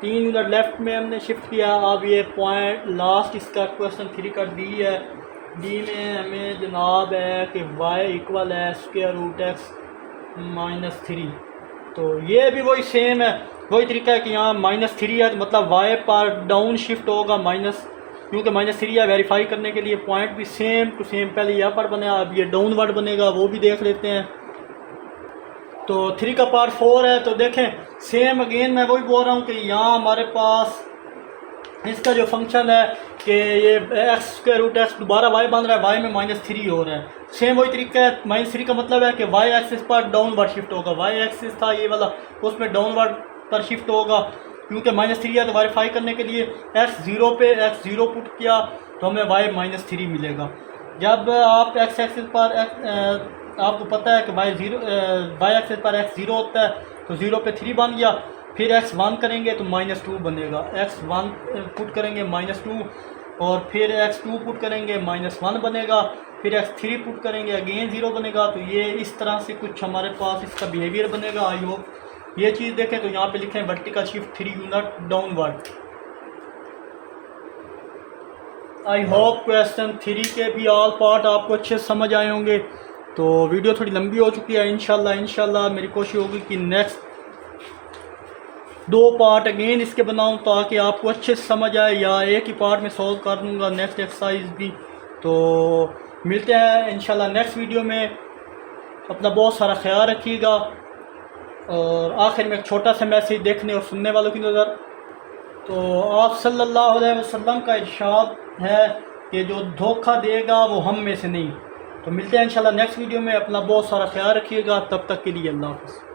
3 unit left में हमने शिफ्ट किया। अब ये पॉइंट लास्ट इसका क्वेश्चन 3 का डी है। डी में हमें जनाब है कि y इक्वल है (x-3). तो ये भी वही सेम है, वही तरीका है कि यहाँ -3 है तो मतलब y पर डाउन शिफ्ट होगा माइनस, क्योंकि -3 है। वेरीफाई करने के लिए पॉइंट भी सेम टू सेम, पहले ये अपर बने अब ये डाउनवर्ड बनेगा, वो भी देख लेते हैं। तो 3 का पार्ट 4 है। तो देखें सेम अगेन मैं वही बोल रहा हूँ कि यहाँ हमारे पास इसका जो फंक्शन है कि ये x² दोबारा y बन रहा है, y में -3 हो रहा है। सेम वही तरीका है, -3 का मतलब है कि y एक्सिस पर डाउनवर्ड शिफ्ट होगा, y एक्सिस था ये वाला उसमें डाउनवर्ड पर शिफ्ट होगा क्योंकि -3 है। तो वेरीफाई करने के लिए x0 पे x0 पुट किया तो हमें y -3 मिलेगा। जब आप x एक्सिस पर आपको पता है कि y एक्सिस पर x0 होता है तो 0 पे 3 बन गया। फिर x1 करेंगे तो -2 बनेगा, x1 पुट करेंगे -2, और फिर x2 पुट करेंगे -1 बनेगा, फिर x3 पुट करेंगे अगेन 0 बनेगा। तो ये इस तरह से कुछ हमारे पास इसका बिहेवियर बनेगा। आई होप ये चीज़ देखें। तो यहाँ पे लिखें vertical shift 3 unit downward. I hope question 3 के भी ऑल पार्ट आपको अच्छे समझ आए होंगे। तो वीडियो थोड़ी लंबी हो चुकी है। इंशाल्लाह मेरी कोशिश होगी कि नेक्स्ट 2 पार्ट अगेन इसके बनाऊं ताकि आपको अच्छे से समझ आए, या एक ही पार्ट में सॉल्व कर दूंगा नेक्स्ट एक्सरसाइज भी। तो मिलते हैं इंशाल्लाह नेक्स्ट वीडियो में। अपना बहुत सारा ख्याल रखिएगा। और आखिर में एक छोटा सा मैसेज देखने और सुनने वालों की नज़र। तो आप सल्लल्लाहु अलैहि वसल्लम का इरशाद है कि जो धोखा देगा वो हम में से नहीं। तो मिलते हैं इंशाल्लाह नेक्स्ट वीडियो में। अपना बहुत सारा ख्याल रखिएगा। तब तक के लिए अल्लाह हाफ़िज़।